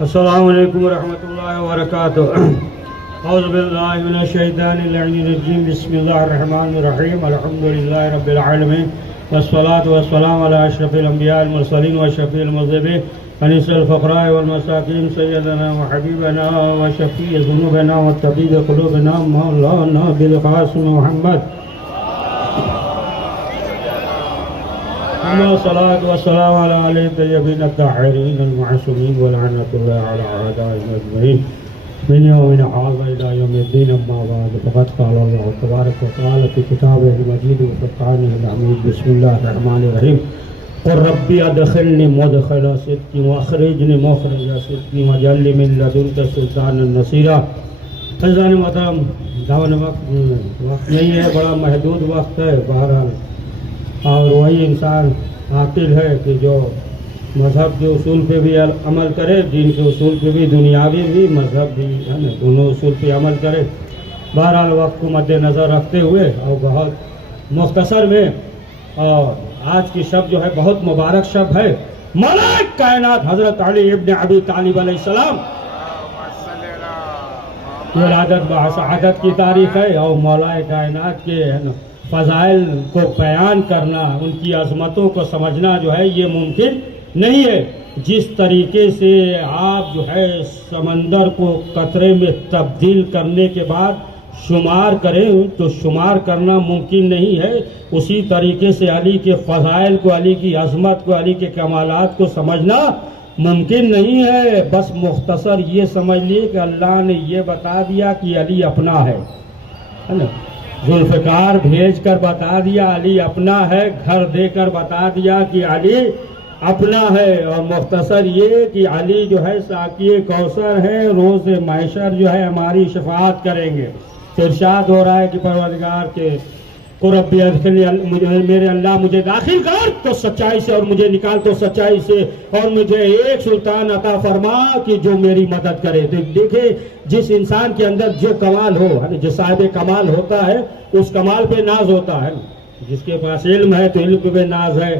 السلام علیکم ورحمۃ اللہ وبرکاتہ۔ اعوذ باللہ من الشیطان الرجیم، بسم اللہ الرحمن الرحیم، الحمدللہ رب العالمین، والصلاة والسلام علی اشرف الانبیاء المرسلین وشفیع المذنبین، انیس الفقراء والمساکین، سیدنا وحبیبنا وشفیع ذنوبنا وطبیب قلوبنا مولانا بالقاسم محمد، الصلاة والسلام على آله الطيبين الطاهرين المعصومين ولعنة الله على أعدائهم أجمعين من يومنا هذا إلى يوم الدين. أما بعد، فقد قال الله تبارك وتعالى في كتابه المجيد وفرقانه الحميد، بسم الله الرحمن الرحيم، قل ربي أدخلني مدخل صدق وأخرجني مخرج صدق واجعل لي من لدنك سلطانا نصيرا۔ عزیزان محترم، دعوت وقت نہیں ہے، بڑا محدود وقت ہے بہرحال، اور وہی انسان عاقل ہے کہ جو مذہب کے اصول پہ بھی عمل کرے، دین کے اصول پہ بھی، دنیاوی بھی، مذہب بھی ہے نا، دونوں اصول پہ عمل کرے۔ بہرحال وقت کو مد نظر رکھتے ہوئے اور بہت مختصر میں، اور آج کی شب جو ہے بہت مبارک شب ہے، مولا کائنات حضرت علی ابن ابی طالب علیہ السلام ولادت بسعادت کی تاریخ ہے، اور مولا کائنات کے ہے نا فضائل کو بیان کرنا، ان کی عظمتوں کو سمجھنا جو ہے یہ ممکن نہیں ہے۔ جس طریقے سے آپ جو ہے سمندر کو قطرے میں تبدیل کرنے کے بعد شمار کریں تو شمار کرنا ممکن نہیں ہے، اسی طریقے سے علی کے فضائل کو، علی کی عظمت کو، علی کے کمالات کو سمجھنا ممکن نہیں ہے۔ بس مختصر یہ سمجھ لیے کہ اللہ نے یہ بتا دیا کہ علی اپنا ہے نا، ذوالفقار بھیج کر بتا دیا علی اپنا ہے، گھر دے کر بتا دیا کہ علی اپنا ہے، اور مختصر یہ کہ علی جو ہے ساقی کوثر ہے، روز محشر جو ہے ہماری شفاعت کریں گے۔ ارشاد ہو رہا ہے کہ پروردگار کے ربی ادخلنی، میرے اللہ مجھے داخل کر تو سچائی سے، اور مجھے نکال تو سچائی سے، اور مجھے ایک سلطان عطا فرما کہ جو میری مدد کرے۔ تو دیکھیں جس انسان کے اندر جو کمال ہو، جو صاحب کمال ہوتا ہے اس کمال پہ ناز ہوتا ہے، جس کے پاس علم ہے تو علم پہ ناز ہے،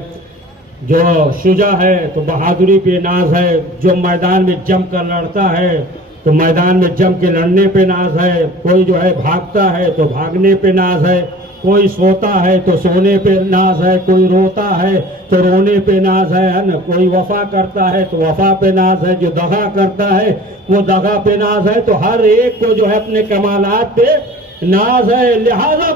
جو شجاع ہے تو بہادری پہ ناز ہے، جو میدان میں جم کر لڑتا ہے تو میدان میں جم کے لڑنے پہ ناز ہے، کوئی جو ہے بھاگتا ہے تو بھاگنے پہ ناز ہے، کوئی سوتا ہے تو سونے پہ ناز ہے، کوئی روتا ہے تو رونے پہ ناز ہے نا، کوئی وفا کرتا ہے تو وفا پہ ناز ہے، جو دغا کرتا ہے وہ دغا پہ ناز ہے۔ تو ہر ایک کو جو ہے اپنے کمالات پہ ناز ہے، لہذا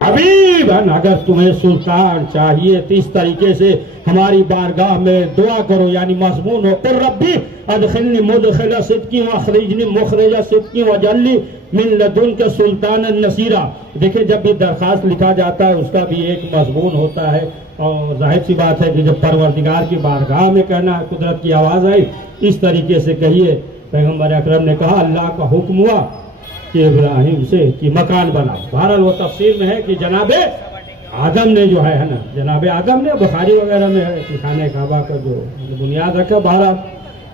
حبیب اگر تمہیں سلطان چاہیے تو اس طریقے سے ہماری بارگاہ میں دعا کرو، یعنی مضمون ہو، قل ربی ادخلنی مدخل صدق واخرجنی مخرج صدق واجعل لی من لدنک سلطانا نصیرا۔ دیکھیں جب بھی درخواست لکھا جاتا ہے اس کا بھی ایک مضمون ہوتا ہے، اور ظاہر سی بات ہے کہ جب پروردگار کی بارگاہ میں کہنا ہے، قدرت کی آواز آئی، اس طریقے سے کہیے۔ پیغمبر اکرم نے کہا اللہ کا حکم ہوا کہ ابراہیم سے کہ مکان بنا۔ بہرحال وہ تفسیر میں ہے کہ جناب آدم نے جو ہے نا، جناب آدم نے، بخاری وغیرہ میں ہے کہ خانہ کعبہ کا جو بنیاد رکھا۔ بہرحال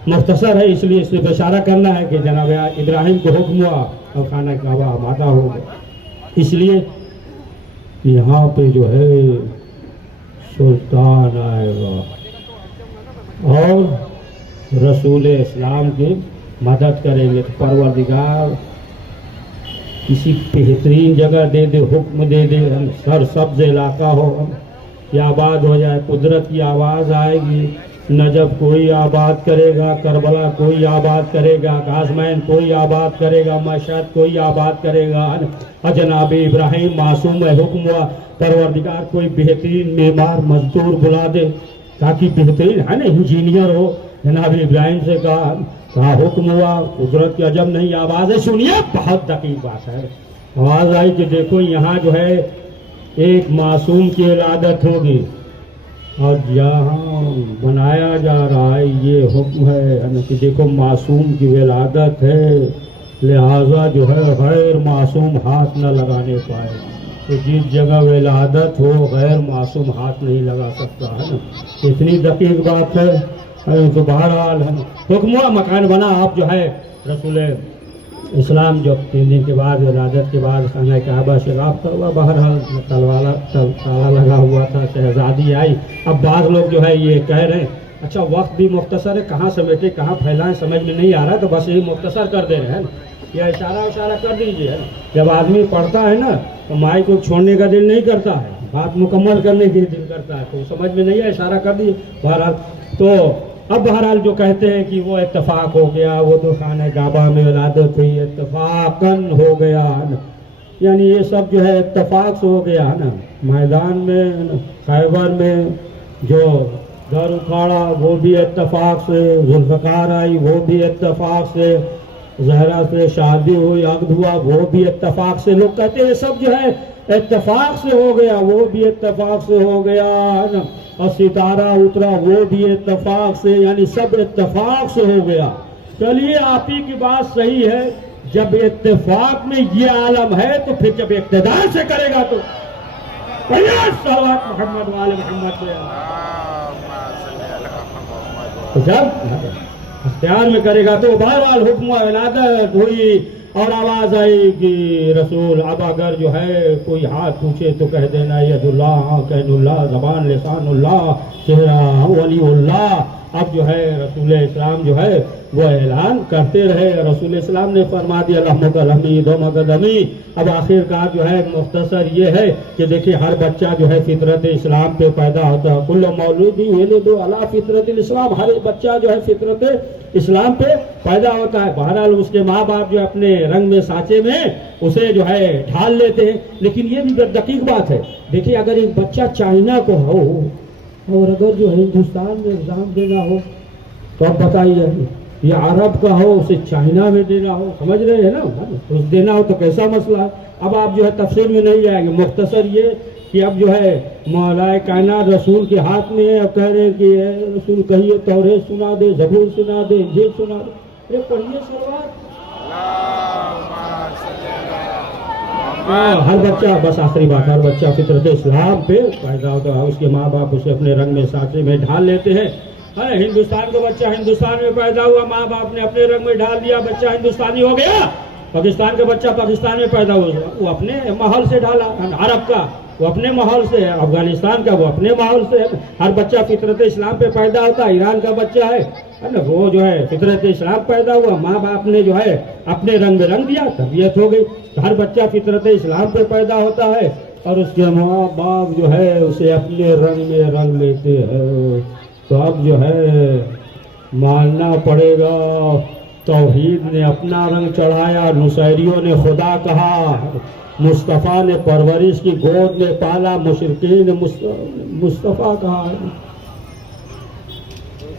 مختصر ہے، اس لیے اس میں اشارہ کرنا ہے کہ جناب ابراہیم کو حکم ہوا اور خانہ کعبہ آباد ہو گیا، اس لیے یہاں پہ جو ہے سلطان آئے گا اور رسول اسلام کی مدد کریں گے۔ تو پروردگار کسی بہترین جگہ دے دے، حکم دے دے، سر سبز علاقہ ہو یا آباد ہو جائے، قدرت کی آواز آئے گی، نجف کوئی آباد کرے گا، کربلا کوئی آباد کرے گا، غازمین کوئی آباد کرے گا، مشہد کوئی آباد کرے گا، اور جناب ابراہیم معصوم ہے، حکم ہوا پروردگار کوئی بہترین معمار مزدور بلا دے تاکہ بہترین ہے نا انجینئر ہو۔ جناب ابراہیم سے کہا حکم ہوا، قدرت کی عجب نہیں آواز ہے، سنیے بہت دقیق بات ہے۔ آواز آئی کہ دیکھو یہاں جو ہے ایک معصوم کی ولادت ہوگی، اور جہاں بنایا جا رہا ہے یہ حکم ہے کہ دیکھو معصوم کی ولادت ہے، لہذا جو ہے غیر معصوم ہاتھ نہ لگانے پائے۔ تو جس جگہ ولادت ہو غیر معصوم ہاتھ نہیں لگا سکتا ہے نا، اتنی دقیق بات ہے۔ تو بہرحال حکم ہوا، مکان بنا۔ آپ جو ہے رسول اسلام جو 3 دن کے بعد ولادت کے بعد خانہ کعبہ سے رابطہ ہوا، بہرحال تالا لگا ہوا تھا، شہزادی آئی۔ اب بعض لوگ جو ہے یہ کہہ رہے ہیں اچھا وقت بھی مختصر ہے، کہاں سمیٹے کہاں پھیلائیں سمجھ میں نہیں آ رہا، تو بس یہی مختصر کر دے رہے ہیں نا، یا اشارہ کر دیجیے ہے نا۔ جب آدمی پڑھتا ہے نا تو مائک کو چھوڑنے کا دل نہیں کرتا ہے، بات مکمل کرنے کے دل کرتا ہے، تو سمجھ میں نہیں ہے، اشارہ کر دیجیے بہرحال۔ تو اب بہرحال جو کہتے ہیں کہ وہ اتفاق ہو گیا، وہ تو خانہ کعبہ میں ولادت ہوئی اتفاقاً ہو گیا نا، یعنی یہ سب جو ہے اتفاق سے ہو گیا نا۔ میدان میں خیبر میں جو گھر اکھاڑا وہ بھی اتفاق سے، ذوالفقار آئی وہ بھی اتفاق سے، زہرا سے شادی ہوئی عقد ہوا وہ بھی اتفاق سے، لوگ کہتے ہیں یہ سب جو ہے اتفاق سے ہو گیا، وہ بھی اتفاق سے ہو گیا نا، اور ستارہ اترا وہ بھی اتفاق سے، یعنی سب اتفاق سے ہو گیا۔ چلیے آپ ہی کی بات صحیح ہے، جب اتفاق میں یہ عالم ہے تو پھر جب اقتدار سے کرے گا تو صلوات محمد وآل محمد پہ، جب اختیار میں کرے گا تو بہرحال حکم ولادت ہوئی اور آواز آئی کہ رسول، اب اگر جو ہے کوئی ہاتھ پوچھے تو کہہ دینا ید اللہ کہن اللہ، زبان لسان اللہ، چہرہ ولی اللہ۔ اب جو ہے رسول اسلام جو ہے وہ اعلان کرتے رہے، رسول اسلام نے فرما دیا لحمک لحمی دومک دمی۔ اب آخر کار جو ہے مختصر یہ ہے کہ دیکھیں ہر بچہ جو ہے فطرت اسلام پہ پیدا ہوتا ہے، کل مولود یولد علی فطرت الاسلام، ہر بچہ جو ہے فطرت اسلام پہ پیدا ہوتا ہے۔ بہرحال اس کے ماں باپ جو اپنے رنگ میں سانچے میں اسے جو ہے ڈھال لیتے ہیں، لیکن یہ بھی دقیق بات ہے۔ دیکھیں اگر ایک بچہ چائنا کو ہو اور اگر جو ہندوستان میں ایگزام دینا ہو تو اب بتائیے، یہ عرب کا ہو اسے چائنا میں دینا ہو، سمجھ رہے ہیں نا، اس دینا ہو تو کیسا مسئلہ ہے۔ اب آپ جو ہے تفصیل میں نہیں جائیں گے، مختصر یہ کہ اب جو ہے مولا کائنات رسول کے ہاتھ میں ہے، اب کہہ رہے ہیں کہ اے رسول کہیے توریت سنا دے، زبور سنا دے، انجیل سنا دے، یہ پڑھیے سلوات۔ ہر بچہ، بس آخری بات، ہر بچہ فطرت اسلام پہ پیدا ہوتا ہے، اس کے ماں باپ اسے اپنے رنگ میں سانچے میں ڈھال لیتے ہیں۔ ہندوستان کا بچہ ہندوستان میں پیدا ہوا، ماں باپ نے اپنے رنگ میں ڈھال دیا، بچہ ہندوستانی ہو گیا۔ پاکستان کا بچہ پاکستان میں پیدا ہوا، وہ اپنے ماحول سے ڈالا، عرب کا وہ اپنے ماحول سے ہے، افغانستان کا وہ اپنے ماحول سے ہے۔ ہر بچہ فطرت اسلام پہ پیدا ہوتا ہے، ایران کا بچہ ہے نا، وہ جو ہے فطرت اسلام پیدا ہوا، ماں باپ نے جو ہے اپنے رنگ میں رنگ دیا، تربیت ہو گئی۔ ہر بچہ فطرت اسلام پہ پیدا ہوتا ہے اور اس کے ماں باپ جو ہے اسے اپنے رنگ میں رنگ لیتے ہیں۔ تو اب جو ہے ماننا پڑے گا، توحید نے اپنا رنگ چڑھایا، نصیریوں نے خدا کہا، مصطفیٰ نے پرورش کی گود میں پالا، مشرکین نے مصطفیٰ کہا۔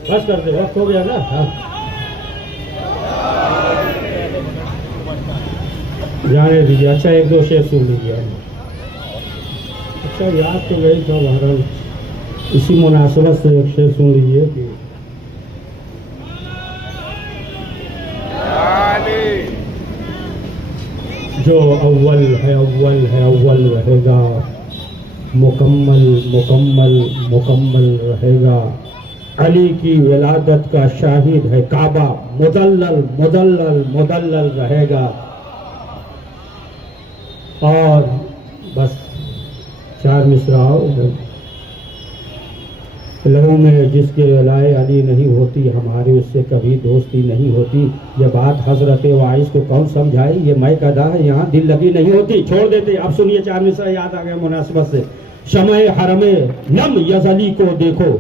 بس کر دے، وقت ہو گیا نا، جانے دیجیے۔ اچھا ایک دو شعر سن لیجیے۔ اچھا یاد تو نہیں تھا، بہرحال اسی مناسبت سے ایک شعر سن لیجیے کہ جو اول ہے اول ہے اول رہے گا، مکمل مکمل مکمل رہے گا، علی کی ولادت کا شاہد ہے کعبہ، مدلل مدلل مدلل رہے گا۔ اور بس 4 مصرع، لہو میں جس کے ولائے علی نہیں ہوتی، ہماری اس سے کبھی دوستی نہیں ہوتی۔ یہ بات حضرت وائس کو کون سمجھائے، یہ میں ادا ہے یہاں دل لگی نہیں ہوتی۔ چھوڑ دیتے، اب سنیے 4 مصرع یاد آ گیا مناسبت سے۔ شمع حرم لم یزلی کو دیکھو،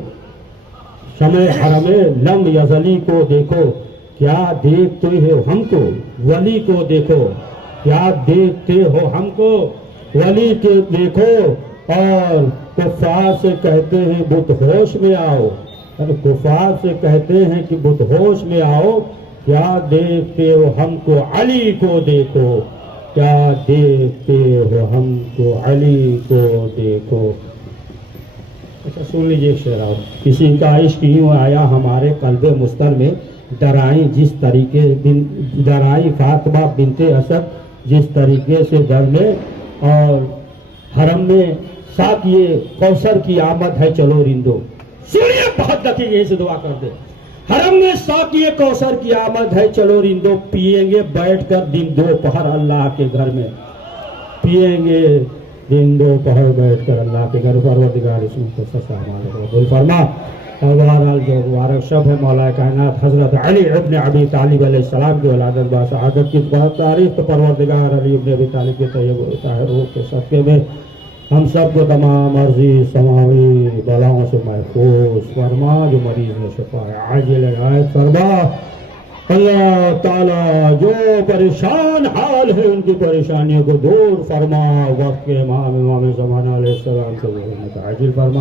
شمع حرم لم یزلی کو دیکھو، کیا دیکھتے ہو ہم کو ولی کو دیکھو، کیا دیکھتے ہو ہم کو ولی کے دیکھو۔ اور کفار سے کہتے ہیں بت ہوش میں آؤ، کفار سے کہتے ہیں کہ بت ہوش میں آؤ، کیا دیکھتے ہو ہم کو علی کو دیکھو، کیا دیکھتے ہو ہم کو علی کو دیکھو۔ اچھا سن لیجیے ایک شعر اور۔ کسی کا عشق یوں آیا ہمارے قلب مستر میں، ڈرائیں جس طریقے ڈرائی فاطمہ بنت اسد جس طریقے سے در میں، اور حرم میں ساتھ یہ کوثر کی آمد ہے چلو رندو۔ سنیے بہت دقیق، یہی سے دعا کر دے۔ حرم میں ساقی کوثر کی آمد ہے، چلو رندو پیئیں گے بیٹھ کر دن دوپہر اللہ کے گھر میں، پیئیں گے دن دوپہر بیٹھ کر اللہ کے گھر، پروردگار اس میں قبول فرما۔ اور بہرحال جو مبارک شب ہے مولا کائنات حضرت علی ابن ابی طالب علیہ السلام کی ولادت باشہادت کی بہت تاریخ، تو پروردگار علی ابن ابی طالب کے طیب و طاہر روح کے صدقے میں ہم سب کو تمام عرضی سماوی بلاؤں سے محفوظ فرما، جو مریض میں شفا عاجل عنایت فرما۔ اللہ تعالیٰ جو پریشان حال ہے ان کی پریشانیوں کو دور فرما، وقت کے امام زمانہ علیہ السلام کو عاجل فرما۔